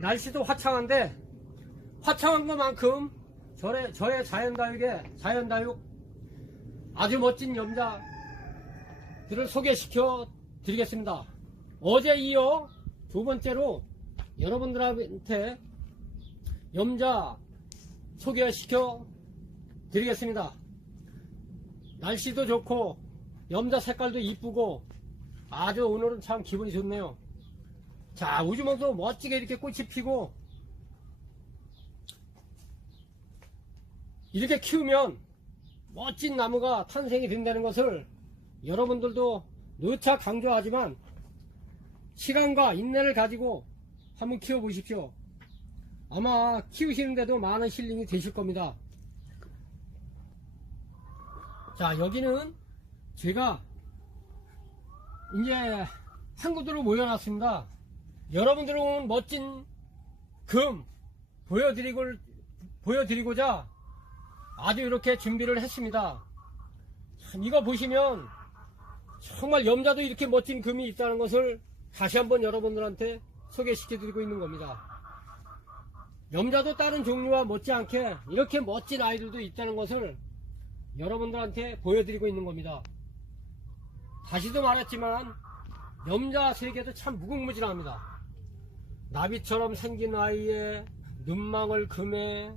날씨도 화창한데 화창한 것만큼 저의 자연다육 아주 멋진 염자들을 소개시켜 드리겠습니다. 어제 이어 두 번째로 여러분들한테 염자 소개시켜 드리겠습니다. 날씨도 좋고 염자 색깔도 이쁘고 아주 오늘은 참 기분이 좋네요. 자, 우주목도 멋지게 이렇게 꽃이 피고 이렇게 키우면 멋진 나무가 탄생이 된다는 것을 여러분들도 누차 강조하지만 시간과 인내를 가지고 한번 키워보십시오. 아마 키우시는데도 많은 힐링이 되실 겁니다. 자, 여기는 제가 이제 한 곳으로 모여놨습니다. 여러분들은 멋진 금 보여드리고자 아주 이렇게 준비를 했습니다. 참, 이거 보시면 정말 염자도 이렇게 멋진 금이 있다는 것을 다시 한번 여러분들한테 소개시켜 드리고 있는 겁니다. 염자도 다른 종류와 못지않게 이렇게 멋진 아이들도 있다는 것을 여러분들한테 보여드리고 있는 겁니다. 다시도 말했지만 염자 세계도 참 무궁무진합니다. 나비처럼 생긴 아이에 눈망울 금에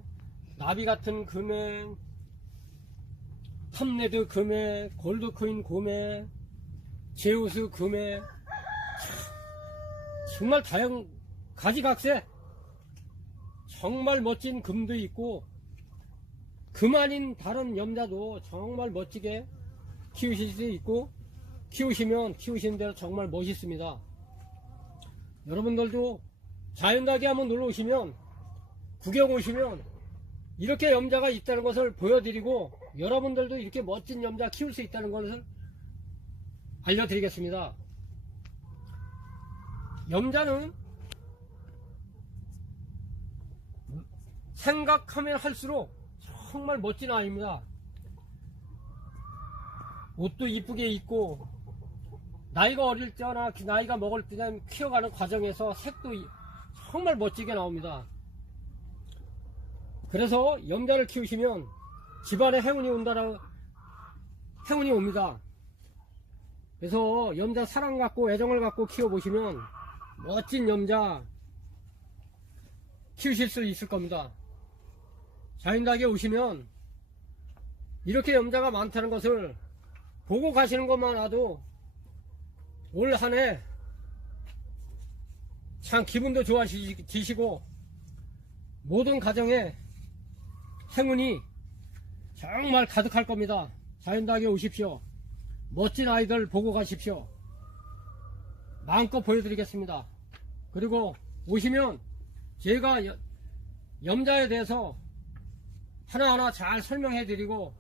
나비 같은 금에 텀레드 금에 골드코인 금에 제우스 금에 정말 가지각색 정말 멋진 금도 있고 금 아닌 다른 염자도 정말 멋지게 키우실 수 있고 키우시면 키우시는 대로 정말 멋있습니다. 여러분들도 자연다기 한번 놀러 오시면 구경 오시면 이렇게 염자가 있다는 것을 보여드리고 여러분들도 이렇게 멋진 염자 키울 수 있다는 것을 알려드리겠습니다. 염자는 생각하면 할수록 정말 멋진 아이입니다. 옷도 이쁘게 입고 나이가 어릴 때나 나이가 먹을 때나 키워가는 과정에서 색도 정말 멋지게 나옵니다. 그래서 염자를 키우시면 집안에 행운이 옵니다. 그래서 염자 사랑 갖고 애정을 갖고 키워보시면 멋진 염자 키우실 수 있을 겁니다. 자연다기에 오시면 이렇게 염자가 많다는 것을 보고 가시는 것만 와도 올 한 해 참 기분도 좋아지시고 모든 가정에 행운이 정말 가득할 겁니다. 자연다기에 오십시오. 멋진 아이들 보고 가십시오. 마음껏 보여드리겠습니다. 그리고 오시면 제가 염자에 대해서 하나하나 잘 설명해 드리고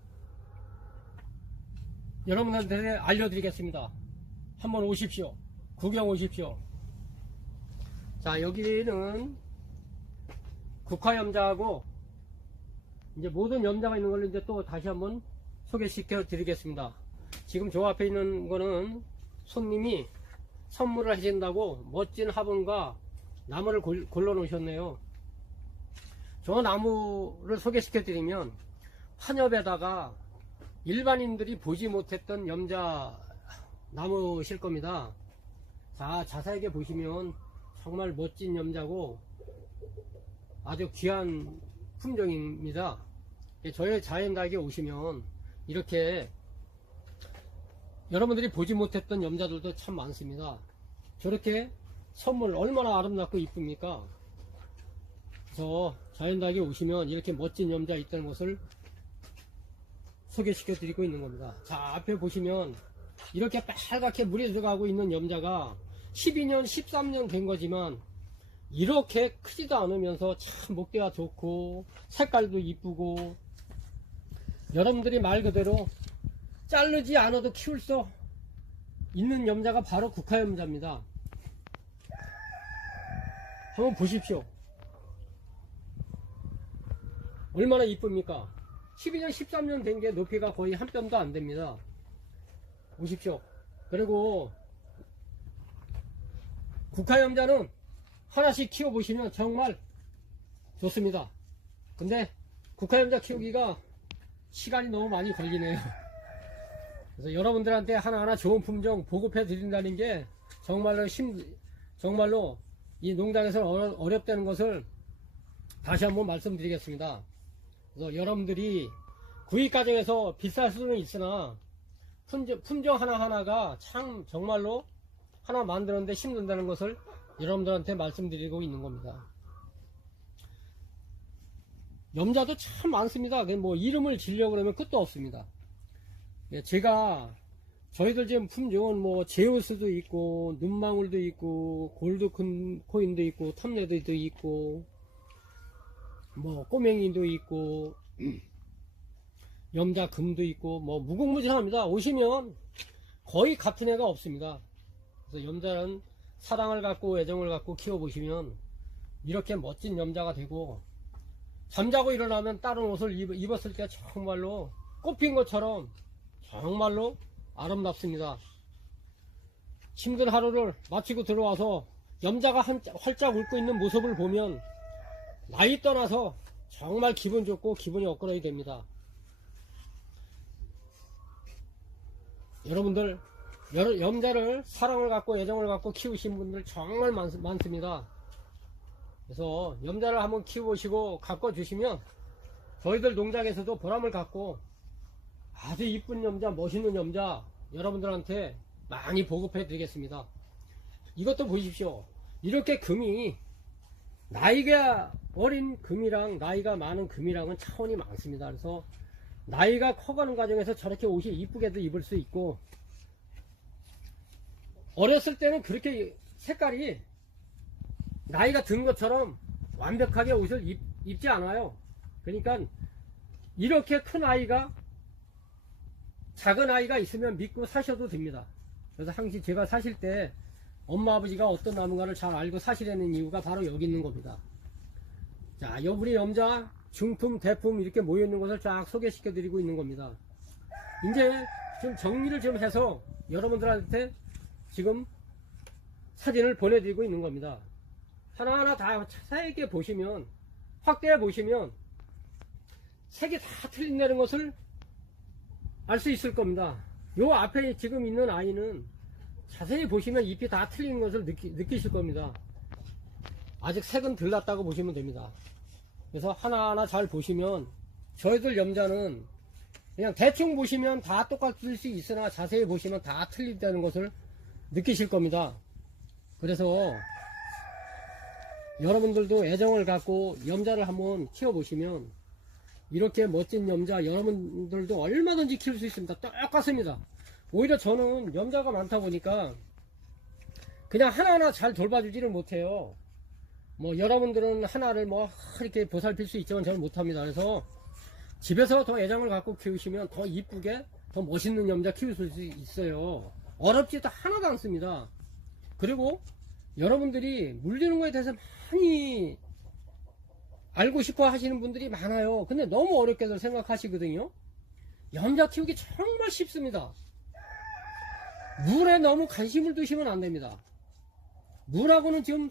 여러분한테 알려드리겠습니다. 한번 오십시오. 구경 오십시오. 자, 여기는 국화염자하고 이제 모든 염자가 있는 걸로 이제 또 다시 한번 소개시켜 드리겠습니다. 지금 저 앞에 있는 거는 손님이 선물을 하신다고 멋진 화분과 나무를 골라 놓으셨네요. 저 나무를 소개시켜 드리면 환엽에다가 일반인들이 보지 못했던 염자 나무실 겁니다. 자, 자세하게 보시면 정말 멋진 염자고 아주 귀한 품종입니다. 저희 자연다기에 오시면 이렇게 여러분들이 보지 못했던 염자들도 참 많습니다. 저렇게 선물 얼마나 아름답고 이쁩니까? 그래서 자연다기에 오시면 이렇게 멋진 염자 있다는 것을 소개시켜 드리고 있는 겁니다. 자, 앞에 보시면 이렇게 빨갛게 물이 들어가고 있는 염자가 12년 13년 된 거지만 이렇게 크지도 않으면서 참 먹기가 좋고 색깔도 이쁘고 여러분들이 말 그대로 자르지 않아도 키울 수 있는 염자가 바로 국화염자입니다. 한번 보십시오. 얼마나 이쁩니까? 12년 13년 된 게 높이가 거의 한 뼘도 안 됩니다. 보십시오. 그리고 국화염자는 하나씩 키워보시면 정말 좋습니다. 근데 국화염자 키우기가 시간이 너무 많이 걸리네요. 그래서 여러분들한테 하나하나 좋은 품종 보급해 드린다는 게 정말로 이 농장에서 어렵다는 것을 다시 한번 말씀드리겠습니다. 그래서 여러분들이 구입 과정에서 비쌀 수는 있으나 품종 하나하나가 참 정말로 하나 만드는데 힘든다는 것을 여러분들한테 말씀드리고 있는 겁니다. 염자도 참 많습니다. 뭐 이름을 지려고 그러면 끝도 없습니다. 제가 저희들 지금 품종은 뭐 제우스도 있고 눈망울도 있고 골드 코인도 있고 탐레드도 있고 뭐 꼬맹이도 있고 염자금도 있고 뭐 무궁무진합니다. 오시면 거의 같은 애가 없습니다. 그래서 염자는 사랑을 갖고 애정을 갖고 키워보시면 이렇게 멋진 염자가 되고 잠자고 일어나면 다른 옷을 입었을 때 정말로 꽃핀 것처럼 정말로 아름답습니다. 힘든 하루를 마치고 들어와서 염자가 활짝 웃고 있는 모습을 보면 나이 떠나서 정말 기분 좋고 기분이 업그레이드 됩니다. 여러분들 염자를 사랑을 갖고 애정을 갖고 키우신 분들 정말 많습니다. 그래서 염자를 한번 키워보시고 갖고 주시면 저희들 농장에서도 보람을 갖고 아주 이쁜 염자, 멋있는 염자 여러분들한테 많이 보급해 드리겠습니다. 이것도 보십시오. 이렇게 금이 나이가 어린 금이랑 나이가 많은 금이랑은 차원이 많습니다. 그래서 나이가 커가는 과정에서 저렇게 옷이 이쁘게도 입을 수 있고 어렸을 때는 그렇게 색깔이 나이가 든 것처럼 완벽하게 옷을 입지 않아요. 그러니까 이렇게 큰 아이가 작은 아이가 있으면 믿고 사셔도 됩니다. 그래서 항상 제가 사실 때 엄마 아버지가 어떤 나무가를 잘 알고 사시려는 이유가 바로 여기 있는 겁니다. 자, 우리 염자 중품 대품 이렇게 모여 있는 것을 쫙 소개시켜 드리고 있는 겁니다. 이제 좀 정리를 좀 해서 여러분들한테 지금 사진을 보내드리고 있는 겁니다. 하나하나 다 자세하게 보시면 확대해 보시면 색이 다 틀린다는 것을 알 수 있을 겁니다. 요 앞에 지금 있는 아이는 자세히 보시면 잎이 다 틀린 것을 느끼실 겁니다. 아직 색은 덜 났다고 보시면 됩니다. 그래서 하나하나 잘 보시면 저희들 염자는 그냥 대충 보시면 다 똑같을 수 있으나 자세히 보시면 다 틀린다는 것을 느끼실 겁니다. 그래서 여러분들도 애정을 갖고 염자를 한번 키워보시면 이렇게 멋진 염자 여러분들도 얼마든지 키울 수 있습니다. 똑같습니다. 오히려 저는 염자가 많다 보니까 그냥 하나하나 잘 돌봐주지를 못해요. 뭐 여러분들은 하나를 뭐 이렇게 보살필 수 있지만 저는 못합니다. 그래서 집에서 더 애정을 갖고 키우시면 더 이쁘게 더 멋있는 염자 키울 수 있어요. 어렵지도 하나도 않습니다. 그리고 여러분들이 물리는 거에 대해서 많이 알고 싶어 하시는 분들이 많아요. 근데 너무 어렵게들 생각하시거든요. 염자 키우기 정말 쉽습니다. 물에 너무 관심을 두시면 안 됩니다. 물하고는 지금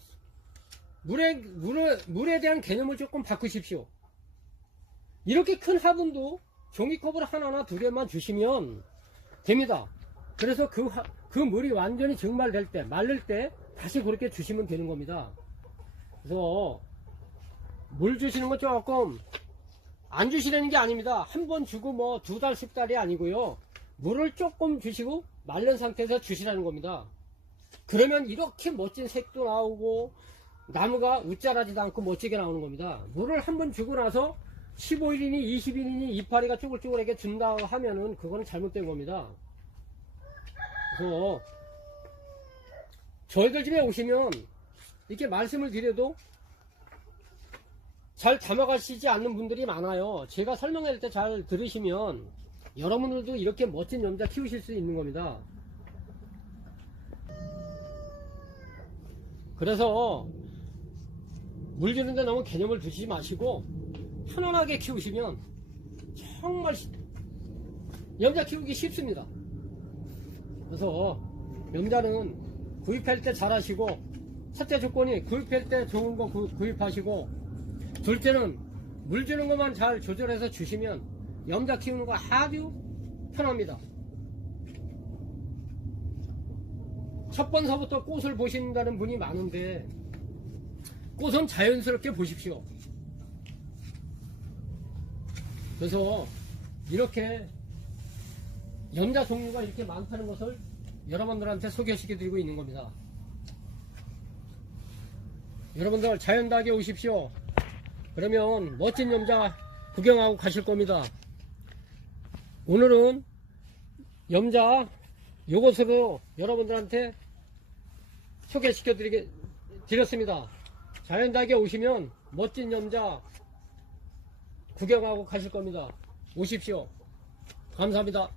물에 대한 개념을 조금 바꾸십시오. 이렇게 큰 화분도 종이컵을 하나나 두 개만 주시면 됩니다. 그래서 그 물이 완전히 증발될 때, 마를 때 다시 그렇게 주시면 되는 겁니다. 그래서 물 주시는 건 조금 안 주시라는 게 아닙니다. 한 번 주고 뭐 2달, 10달이 아니고요. 물을 조금 주시고 마른 상태에서 주시라는 겁니다. 그러면 이렇게 멋진 색도 나오고 나무가 웃자라지도 않고 멋지게 나오는 겁니다. 물을 한 번 주고 나서 15일이니 20일이니 이파리가 쪼글쪼글하게 준다 하면은 그거는 잘못된 겁니다. 그래서 저희들 집에 오시면 이렇게 말씀을 드려도 잘 담아가시지 않는 분들이 많아요. 제가 설명할 때 잘 들으시면 여러분들도 이렇게 멋진 염자 키우실 수 있는 겁니다. 그래서 물 주는데 너무 개념을 두시지 마시고 편안하게 키우시면 정말 염자 키우기 쉽습니다. 그래서 염자는 구입할 때 잘 하시고 첫째 조건이 구입할 때 좋은 거 구입하시고, 둘째는 물 주는 것만 잘 조절해서 주시면 염자 키우는 거 아주 편합니다. 첫 번서부터 꽃을 보신다는 분이 많은데 꽃은 자연스럽게 보십시오. 그래서 이렇게 염자 종류가 이렇게 많다는 것을 여러분들한테 소개시켜드리고 있는 겁니다. 여러분들 자연다하게 오십시오. 그러면 멋진 염자 구경하고 가실 겁니다. 오늘은 염자 요것으로 여러분들한테 소개시켜 드렸습니다. 자연다하게 오시면 멋진 염자 구경하고 가실 겁니다. 오십시오. 감사합니다.